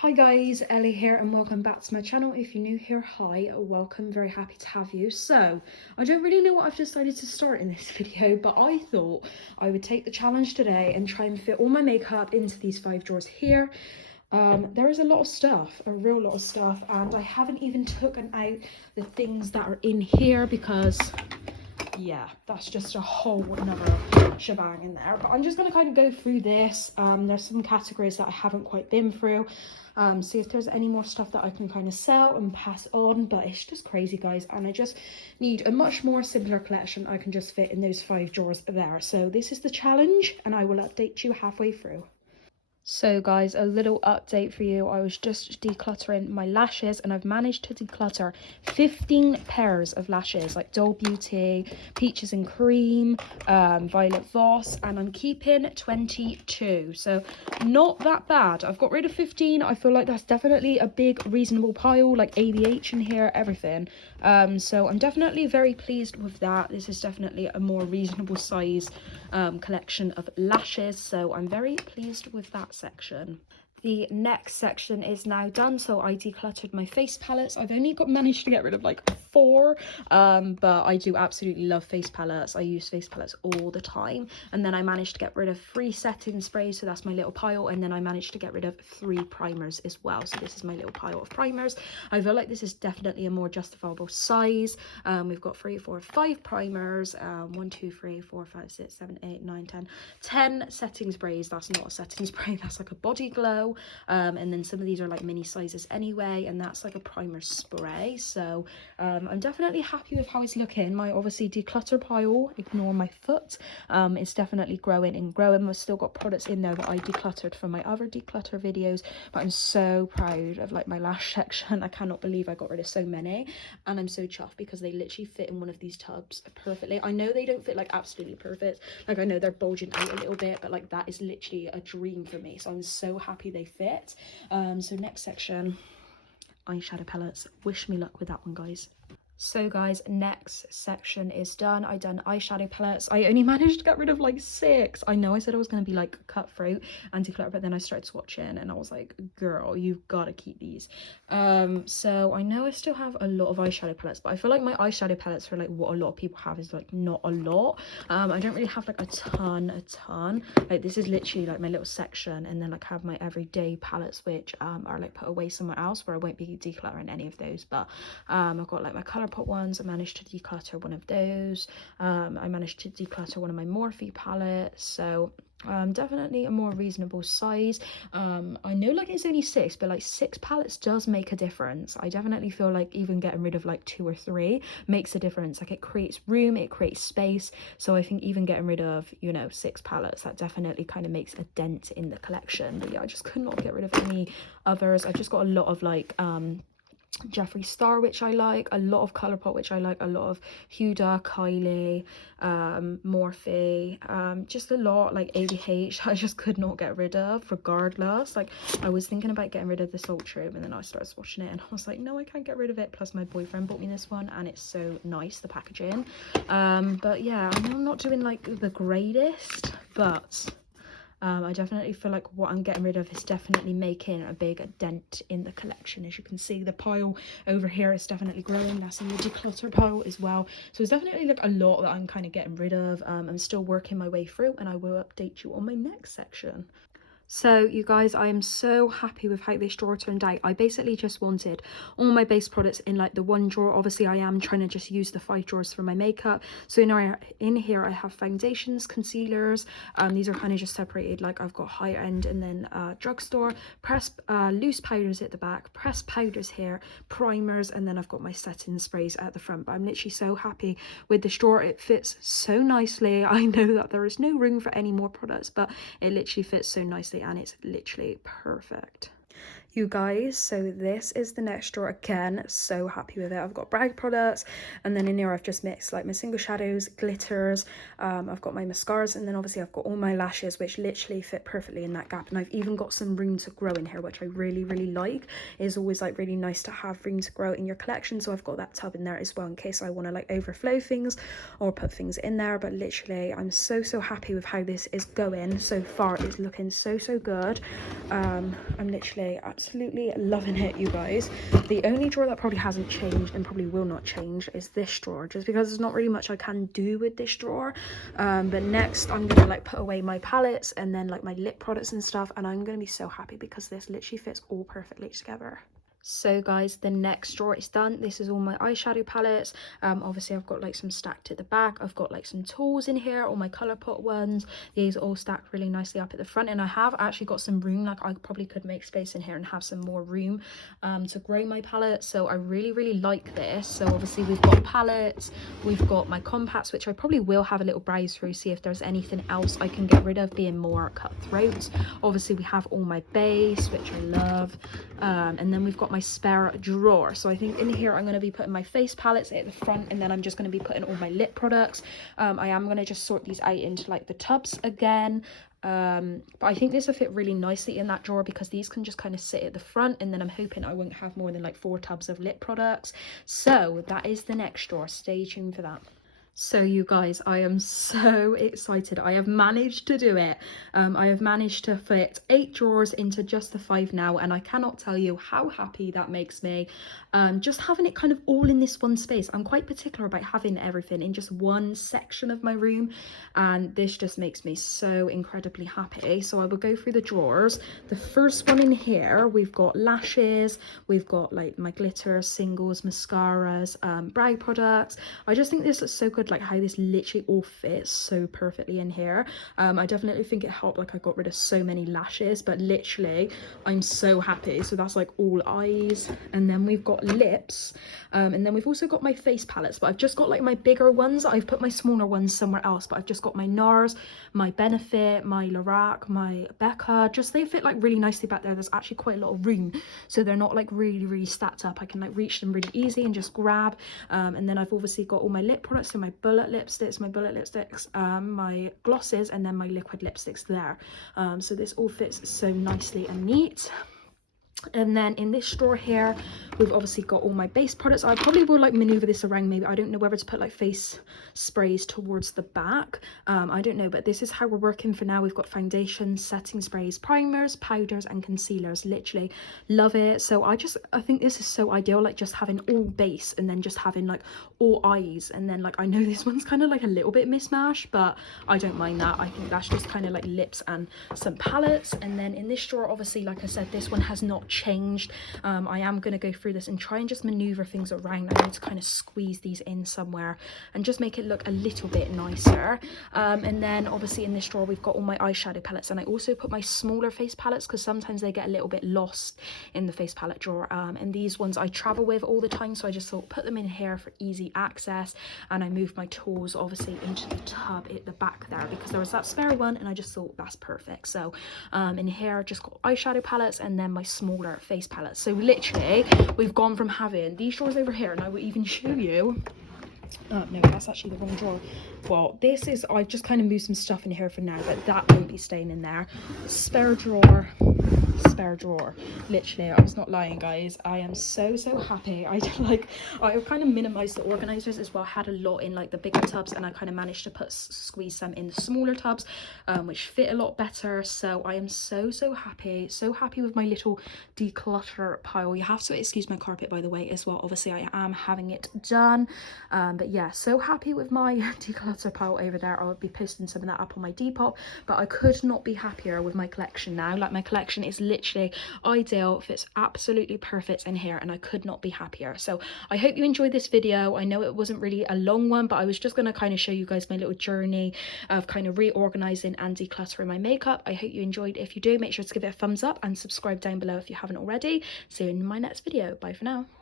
Hi guys, Ellie here and welcome back to my channel. If you're new here, hi, welcome, very happy to have you. So, I don't really know what I've decided to start in this video, but I thought I would take the challenge today and try and fit all my makeup into these 5 drawers here. There is a lot of stuff, a real lot of stuff, and I haven't even taken out the things that are in here because yeah, that's just a whole another shebang in there. But I'm just going to kind of go through this. There's some categories that I haven't quite been through. See if there's any more stuff that I can kind of sell and pass on. But it's just crazy, guys. And I just need a much more simpler collection I can just fit in those 5 drawers there. So this is the challenge and I will update you halfway through. So guys, a little update for you. I was just decluttering my lashes and I've managed to declutter 15 pairs of lashes, like Doll Beauty, Peaches and Cream, Violet Voss, and I'm keeping 22. So not that bad. I've got rid of 15. I feel like that's definitely a big reasonable pile, like ABH in here, everything. So I'm definitely very pleased with that. This is definitely a more reasonable size collection of lashes, so I'm very pleased with that section. The next section is now done, so I decluttered my face palettes. I've only managed to get rid of like 4, but I do absolutely love face palettes. I use face palettes all the time. And then I managed to get rid of 3 setting sprays, so that's my little pile, and then I managed to get rid of 3 primers as well, so this is my little pile of primers. I feel like this is definitely a more justifiable size. We've got 3, 4, 5 primers, 1, 2, 3, 4, 5, 6, 7, 8, 9, 10 setting sprays. That's not a setting spray, that's like a body glow. And then some of these are like mini sizes anyway, and that's like a primer spray. So I'm definitely happy with how it's looking. My obviously declutter pile, ignore my foot, it's definitely growing and growing. I've still got products in there that I decluttered from my other declutter videos, but I'm so proud of like my lash section. I cannot believe I got rid of so many, and I'm so chuffed because they literally fit in one of these tubs perfectly. I know they don't fit like absolutely perfect, like I know they're bulging out a little bit, but like that is literally a dream for me, so I'm so happy they fit. So next section, eyeshadow palettes. Wish me luck with that one, guys. So guys, next section is done. I done eyeshadow palettes. I only managed to get rid of like 6. I know I said I was going to be like cutthroat and declutter, but then I started swatching and I was like, girl, you've got to keep these. So I know I still have a lot of eyeshadow palettes, but I feel like my eyeshadow palettes for like what a lot of people have is like not a lot. I don't really have like a ton. Like this is literally like my little section, and then like have my everyday palettes which are like put away somewhere else where I won't be decluttering any of those. But I've got like my Colourpop ones. I managed to declutter one of those. I managed to declutter one of my Morphe palettes. So definitely a more reasonable size. I know like it's only 6, but like 6 palettes does make a difference. I definitely feel like even getting rid of like 2 or 3 makes a difference. Like it creates room, it creates space. So I think even getting rid of, you know, 6 palettes, that definitely kind of makes a dent in the collection. But yeah, I just could not get rid of any others. I've just got a lot of like Jeffree Star, which I like, a lot of Colourpop, which I like, a lot of Huda, Kylie, Morphe, just a lot, like ABH, I just could not get rid of, regardless. Like, I was thinking about getting rid of this Ultra, and then I started swatching it, and I was like, no, I can't get rid of it. Plus, my boyfriend bought me this one, and it's so nice, the packaging. But yeah, I know I'm not doing, like, the greatest, but I definitely feel like what I'm getting rid of is definitely making a big dent in the collection. As you can see, the pile over here is definitely growing. That's in the declutter pile as well. So it's definitely like a lot that I'm kind of getting rid of. I'm still working my way through, and I will update you on my next section. So you guys, I am so happy with how this drawer turned out. I basically just wanted all my base products in like the one drawer. Obviously I am trying to just use the 5 drawers for my makeup. So in here I have foundations, concealers. These are kind of just separated, like I've got high end and then drugstore, loose powders at the back, pressed powders here, primers, and then I've got my setting sprays at the front. But I'm literally so happy with this drawer. It fits so nicely. I know that there is no room for any more products, but it literally fits so nicely and it's literally perfect. You guys, so this is the next drawer. Again, so happy with it. I've got brag products, and then in here I've just mixed like my single shadows, glitters, I've got my mascaras, and then obviously I've got all my lashes which literally fit perfectly in that gap. And I've even got some room to grow in here, which I really like. It's always like really nice to have room to grow in your collection, so I've got that tub in there as well in case I want to like overflow things or put things in there. But literally I'm so happy with how this is going so far. It's looking so good. I'm literally absolutely loving it, you guys. The only drawer that probably hasn't changed and probably will not change is this drawer, just because there's not really much I can do with this drawer. But next I'm gonna like put away my palettes and then like my lip products and stuff, and I'm gonna be so happy because this literally fits all perfectly together. So guys, the next drawer is done. This is all my eyeshadow palettes. Obviously I've got like some stacked at the back. I've got like some tools in here, all my ColourPop ones. These are all stacked really nicely up at the front, and I have actually got some room. Like I probably could make space in here and have some more room to grow my palette. So I really like this. So obviously we've got palettes, we've got my compacts, which I probably will have a little browse through, see if there's anything else I can get rid of being more cutthroat. Obviously we have all my base, which I love, and then we've got my spare drawer. So I think in here I'm going to be putting my face palettes at the front, and then I'm just going to be putting all my lip products. I am going to just sort these out into like the tubs again, but I think this will fit really nicely in that drawer because these can just kind of sit at the front, and then I'm hoping I won't have more than like 4 tubs of lip products. So that is the next drawer. Stay tuned for that. So you guys, I am so excited. I have managed to do it. I have managed to fit 8 drawers into just the 5 now, and I cannot tell you how happy that makes me. Just having it kind of all in this one space. I'm quite particular about having everything in just one section of my room, and this just makes me so incredibly happy. So I will go through the drawers. The first one in here, we've got lashes, we've got like my glitter, singles, mascaras, brow products. I just think this looks so good, like how this literally all fits so perfectly in here. I definitely think it helped, like I got rid of so many lashes, but literally I'm so happy. So that's like all eyes, and then we've got lips, and then we've also got my face palettes, but I've just got like my bigger ones. I've put my smaller ones somewhere else, but I've just got my NARS, my Benefit, my Lorac, my Becca. Just they fit like really nicely back there. There's actually quite a lot of room, so they're not like really stacked up. I can like reach them really easy and just grab. And then I've obviously got all my lip products, so my bullet lipsticks, my glosses, and then my liquid lipsticks there. So this all fits so nicely and neat. And then in this drawer here, we've obviously got all my base products. I probably will like maneuver this around, maybe. I don't know whether to put like face sprays towards the back. I don't know, but this is how we're working for now. We've got foundations, setting sprays, primers, powders, and concealers. Literally love it. So I think this is so ideal, like just having all base and then just having like all eyes. And then like I know this one's kind of like a little bit mismatched, but I don't mind that. I think that's just kind of like lips and some palettes. And then in this drawer, obviously, like I said, this one has not changed. I am going to go through this and try and just maneuver things around. I need to kind of squeeze these in somewhere and just make it look a little bit nicer. And then obviously in this drawer we've got all my eyeshadow palettes, and I also put my smaller face palettes because sometimes they get a little bit lost in the face palette drawer, and these ones I travel with all the time, so I just thought put them in here for easy access. And I moved my tools obviously into the tub at the back there because there was that spare one, and I just thought that's perfect. So in here I've just got eyeshadow palettes and then my smaller face palettes. So literally we've gone from having these drawers over here, and I will even show you. No, that's actually the wrong drawer. Well, this is, I've just kind of moved some stuff in here for now, but that won't be staying in there. Spare drawer. Literally, I was not lying, guys. I am so happy. I've kind of minimized the organizers as well. I had a lot in like the bigger tubs, and I kind of managed to squeeze some in the smaller tubs, which fit a lot better. So I am so happy with my little declutter pile. You have to excuse my carpet, by the way, as well. Obviously I am having it done, but yeah, so happy with my declutter pile over there. I'll be posting some of that up on my Depop, but I could not be happier with my collection now. Like my collection is literally ideal, fits absolutely perfect in here, and I could not be happier. So I hope you enjoyed this video. I know it wasn't really a long one, but I was just going to kind of show you guys my little journey of kind of reorganizing and decluttering my makeup. I hope you enjoyed. If you do, make sure to give it a thumbs up and subscribe down below if you haven't already. See you in my next video. Bye for now.